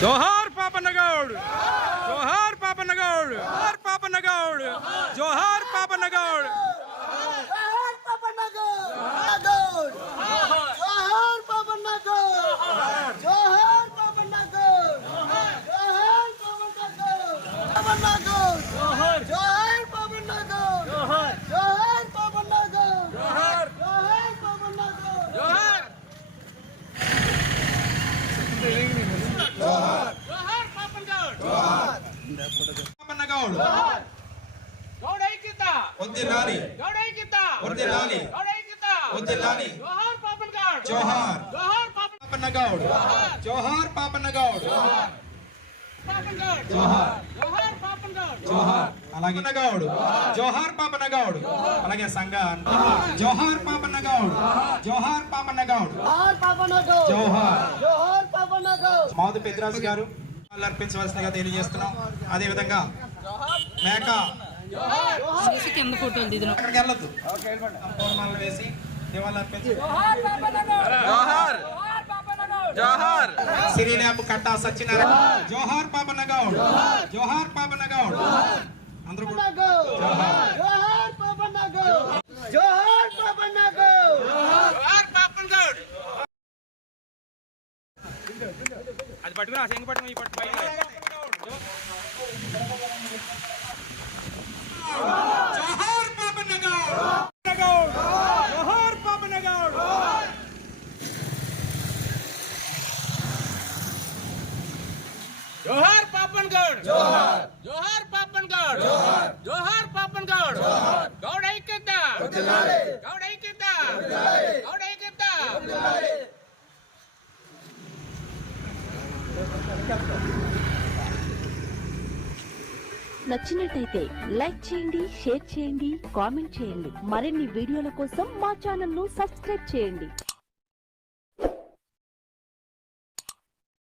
జోహార్ పాపన్నగౌడ్ జోహార్ పాపన్నగౌడ్ జోహార్ పాపన్నగౌడ్ జోహార్ పాపన్నగౌడ్ జోహార్ పాపన్నగౌడ్ నగౌడ్ జోహార్ పాపన్నగౌడ్ జోహార్ పాపన్నగౌడ్ జోహార్ పాపన్నగౌడ్ పాపన్నగౌడ్ జోహార్ పాపన్నగౌడ్ జోహార్ పాపన్నగౌడ్ జోహార్ పాపన్నగౌడ్ జోహార్ జోహార్ పాపన్ గౌడ్ పాపన్నగౌడ్ గౌడ్ వద్దిల్లాలి గౌడ్ ఐక్యత వద్దిల్లాలి గౌడ్ ఐక్యత వద్దిల్లాలి జోహార్ పాపన్ గౌడ్ జోహార్ జోహార్. పాపన్ పాపన్నగౌడ్. జోహార్. పాపన్నగౌడ్. పాపన్ గౌడ్ జోహార్. జోహార్ పాపన్ గౌడ్ జోహార్. అలాగే. నగౌడ్ జోహార్ పాపన్నగౌడ్. అలాగే సంఘ జోహార్. పాపన్నగౌడ్. జోహార్. పాపన్నగౌడ్. జోహార్ పాపన్నగౌడ్. జోహార్. జోహార్ పాపన్నగౌడ్. మౌదు పెద్రాజు గారు అర్పించవలసిందిగా తెలియజేస్తున్నాం. అదే విధంగా మేక చూసి కింద ఫోటోలు దిగిన వేసి జోహార్ జోహార్. సిరిలేపు కట్ట సత్యనారాయణ. జోహార్. పాపన్నగౌడ్ జోహార్. పాపన్నగౌడ్ అందరూ పాపన్నగౌడ్ జోహార్. పాపన్నగౌడ్ జోహార్ పాపన్నగౌడ్ జోహార్ పాపన్ గౌడ్ అది పట్టుకుని ఆ శంఖ పట్టుకుని ఈ పట్టు పైన. జోహార్ పాపన్నగౌడ్ పాపన్నగౌడ్. జోహార్ పాపన్నగౌడ్ జోహార్ పాపన్ గౌడ్ జోహార్ జోహార్. పాపన్ గౌడ్ జోహార్. జోహార్ పాపన్ గౌడ్ గౌడ్ ఐక్యత. గౌడ్ ఐక్యత. గౌడ్ ఐక్యత. నచ్చినట్టయితే లైక్ చేయండి షేర్ చేయండి కామెంట్ చేయండి. మరిన్ని వీడియోల కోసం మా ఛానల్ను సబ్స్క్రైబ్ చేయండి.